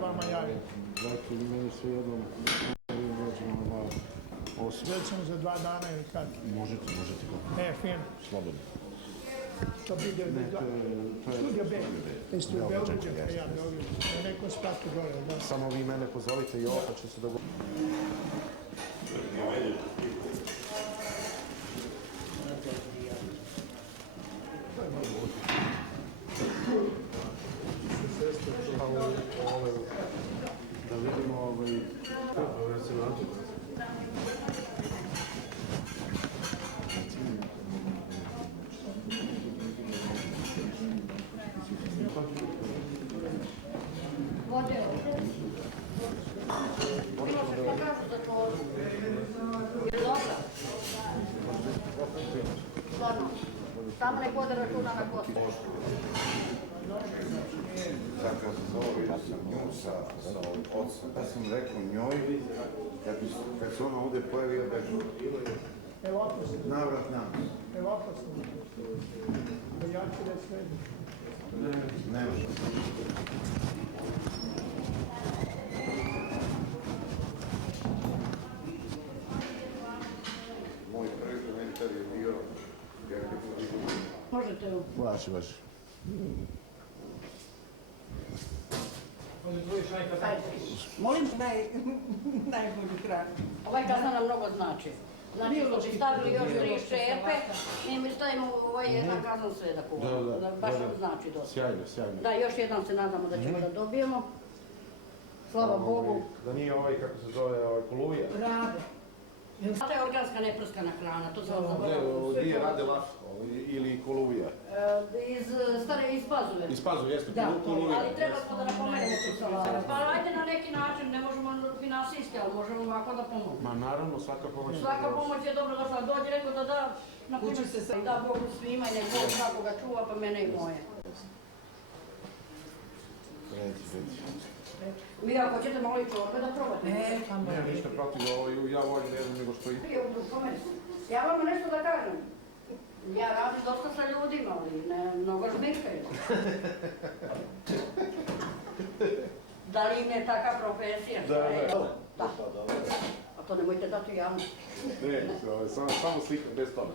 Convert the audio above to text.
vama javim. Dakle, meni sve jednom dođemo na malo. Već sam za 2 dana ili kad? Možete kako. Ne, fin. Slobodno. To bi Studio B. Studio B uđe, ja Beograd. Neko spratu gore, da. Samo vi mene pozovite i ovo pa će se dogoditi. Da vidimo Bilo se što kažu za to. Je dobro? Stvarno. Samo nek vode računa na kostu. Sad kad se zove, ja sam nju sa ocem. Ja sam rekao njoj, kad se ona ovdje pojavi, ja bežu. Evo opasno. Navrat nam. Evo opasno. Da ja ću da sve. Ne može. Moj prvi komentar je bio, Možete u... Vaši. Molim? Najbolji hranu. Ovaj kazna nam mnogo znači. Znači, što bi stavili još 3 šepe, i mi stavimo jedan kazan sve da kuvamo. Baš nam znači dosta. Sjajno. Da, još jedan se nadamo da ćemo da dobijemo. Slava Bogu. Da nije ovaj, kako se zove, koluja. Rade. To je organska neprskana hrana, to sam zaboravila. Nije rade laš ili koluja. Iz Pazove. Iz Pazove, jeste, Da, koluja. ali treba smo da napomenemo tu salatu. Pa ajde na neki način, ne možemo finansijski, ali možemo ovako da pomoći. Ma naravno, svaka pomoć. Svaka pomoć je dobro došla, dođe neko da da, na primjer, da Bogu svima i nek Bog svakoga čuva, pa mene i moje. Reci. Vi ako ćete malo i čorbe da probate. Ne, ništa protiv, ja volim ne znam nego što i... Ja vam nešto da kažem. Ja radim dosta sa ljudima, ali mnogo žmirkaju. Da li im je taka profesija? Da. A to nemojte dati javno. Ne, samo slikam bez toga.